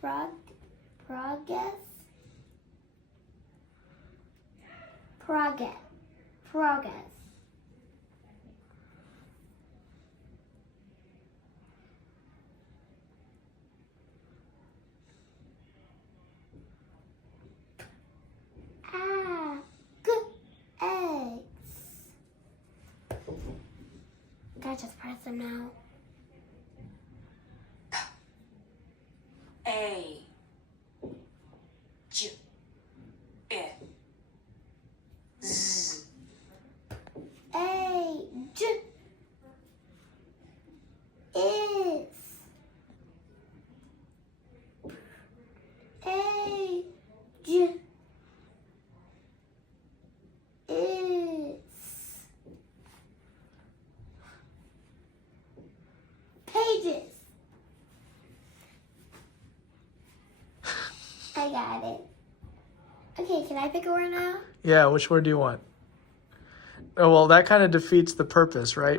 Progress. Eggs. Gotta just press them now. A J E Z Age is age is pages. I got it. Okay, can I pick a word now? Yeah, which word do you want? Oh, well, that kind of defeats the purpose, right?